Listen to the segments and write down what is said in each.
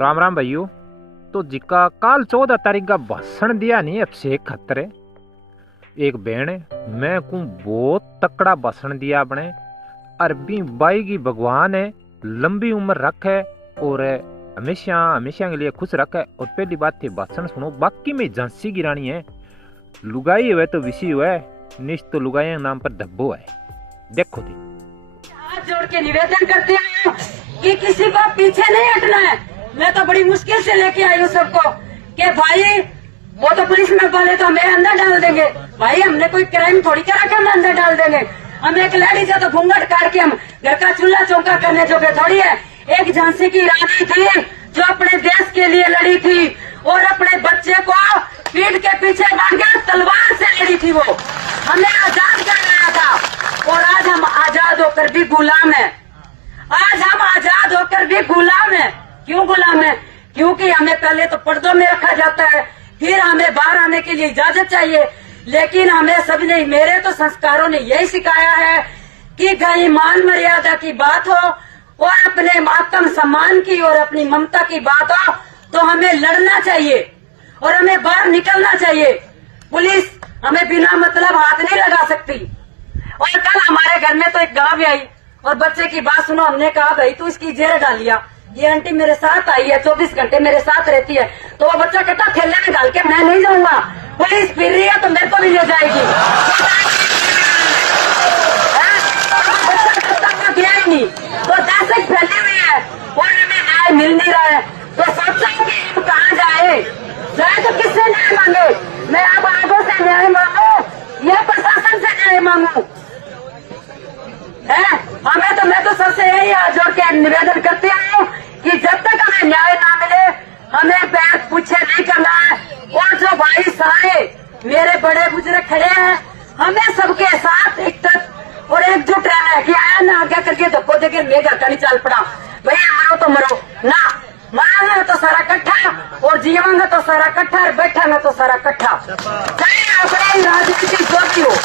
राम राम भाइयों। तो जिका काल 14 तारीख का भाषण दिया नहीं अभिषेक खत्रे एक बहन है, मैं को बहुत तकड़ा भाषण दिया अपने अरबी बाई की भगवान है, लंबी उम्र रखे और हमेशा हमेशा के लिए खुश रखे। और पहली बात थी भाषण सुनो, बाकी में झांसी की रानी है, लुगाई हुए तो विसी हुआ निश्च तो लुगाई नाम पर धब्बो है। देखो दी हाथ जोड़ के निवेदन करते हैं कि किसी को पीछे नहीं हटना है। मैं तो बड़ी मुश्किल से लेके आई हूँ सबको कि भाई वो तो पुलिस में बोले तो हमें अंदर डाल देंगे। भाई हमने कोई क्राइम थोड़ी करा के हम अंदर डाल देंगे। हम एक लेडीज है तो घूंघट काट के हम घर का चूल्हा चौका करने जो थोड़ी है। एक झांसी की रानी थी जो अपने देश के लिए लड़ी थी और अपने बच्चे को पीठ के पीछे बांध के तलवार से लड़ी थी। वो हमें आजाद कराया था और आज हम आजाद होकर भी गुलाम है। आज हम आजाद होकर भी गुलाम है। क्यों गुलाम है? क्योंकि हमें पहले तो पर्दों में रखा जाता है, फिर हमें बाहर आने के लिए इजाजत चाहिए। लेकिन हमें सबने, मेरे तो संस्कारों ने यही सिखाया है कि कहीं मान मर्यादा की बात हो और अपने आत्म सम्मान की और अपनी ममता की बात हो तो हमें लड़ना चाहिए और हमें बाहर निकलना चाहिए। पुलिस हमें बिना मतलब हाथ नहीं लगा सकती। और कल हमारे घर में तो एक गाँव आई और बच्चे की बात सुनो, हमने कहा भाई तू इसकी जेल डालिया। ये आंटी मेरे साथ आई है, 24 घंटे मेरे साथ रहती है। तो वो बच्चा कहता थैले में डाल के मैं नहीं जाऊंगा, पुलिस फिर रही है तो मेरे को भी ले जाएगी। बच्चा गया ही नहीं, तो दहशत फैली हुई है और हमें न्याय मिल नहीं रहा है। तो सोचा कि हम कहाँ जाए तो किससे न्याय मांगे? मैं अब आगों से न्याय मांगू या प्रशासन से न्याय मांगू? हमें तो, मैं तो सबसे यही हाथ जोड़ के निवेदन करती हूँ कि जब तक हमें न्याय ना मिले हमें पैर पूछे नहीं करना है। और जो भाई सारे मेरे बड़े बुजुर्ग खड़े हैं, हमें सबके साथ एकजुट और एकजुट रहना है कि आया ना आज्ञा करके धक्को देके मैं घर का नहीं चल पड़ा। भैया मरो तो मरो ना, मरांगा तो सारा कट्ठा और जीवांगा तो सारा कट्ठा और बैठांगा तो सारा कट्ठा। चाहे अपनी राजनीति जो भी हो,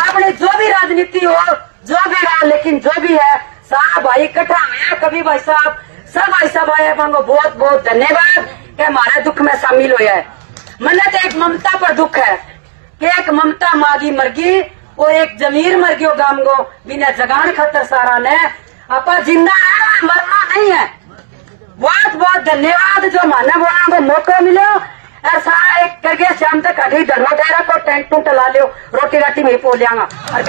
आपने जो भी राजनीति हो, जो भी रहा, लेकिन जो भी है साहब भाई इकट्ठा है। कभी भाई साहब सब भाई साहब आए मांगो बहुत बहुत धन्यवाद कि हमारे दुख में शामिल हुआ है। मन्ने तो एक ममता पर दुख है कि एक ममता मागी मरगी और एक जमीर मर गयो गाम गो बिना जगान खतर सारा ने अपा जिंदा है, मरना नहीं है। बहुत बहुत धन्यवाद जो माने बोलने को मौका मिलो। ऐसा एक करके शाम तक अभी धनो डेरा को टेंट टूंट ला लियो, रोटी राटी में पो लियांगा और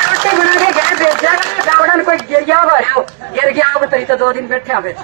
रोटी बना के घर भेज जाएगा। गावड़न कोई गिर गया हो, गिर गया हो तो 2 दिन बैठे आवे।